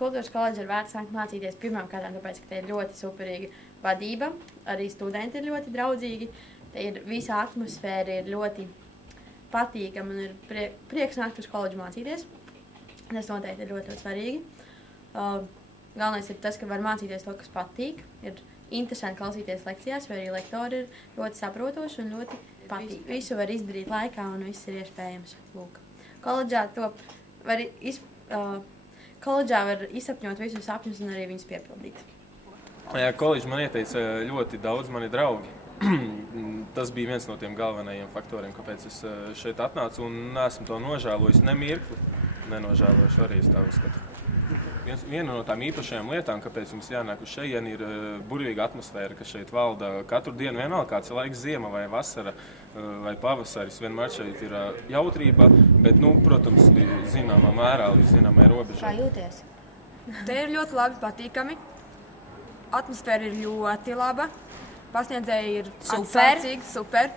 kultūras koledža ir vērts sākt mācīties pirmām kārtām, tāpēc, ka te ir ļoti superīga vadība, arī studenti ir ļoti draudzīgi, te ir visa atmosfēra ir ļoti patīkama un ir prieks nākt uz koledžu mācīties. Tas noteikti ir ļoti svarīgi. Galvenais ir tas, ka var mācīties to, kas patīk. Ir interesanti klausīties lekcijās, jo arī lektori ir ļoti saprotoši un ļoti patīk. Visu var izdarīt laikā un viss ir iespējams. Lūk. Koledžā var izsapņot visus sapņus un arī viņus piepildīt. Koledža man ieteica ļoti daudz mani draugi. Tas bija viens no tiem galvenajiem faktoriem, kāpēc es šeit atnācu un neesmu to nožēlojis nemirkli. Nenožēlojuši arī es tā uzskatu. Viena no tām īpašajām lietām, kāpēc mums jānāk uz šeit, ir burvīga atmosfēra, kas šeit valda katru dienu. Vienalga kāds laiks, ziema vai vasara vai pavasaris, vienmēr šeit ir jautrība, bet, protams, zināmā mērā līdz zināmai robežai. Kā jūties? Te ir ļoti labi patīkami. Atmosfēra ir ļoti laba. Pasniedzēji ir atsaucīgi, super.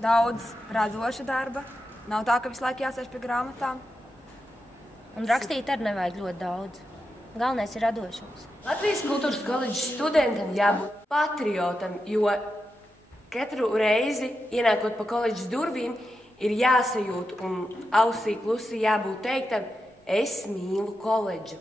Daudz radoša darba. Nav tā, ka visu laiku jāsēž pie grāmatām. Un rakstīt arī nevajag ļoti daudz. Galvenais ir radošums. Latvijas kultūras koledžas studentam jābūt patriotam, jo katru reizi, ienākot pa koledžas durvīm, ir jāsajūt un ausī klusi jābūt teiktam, es mīlu koledžu.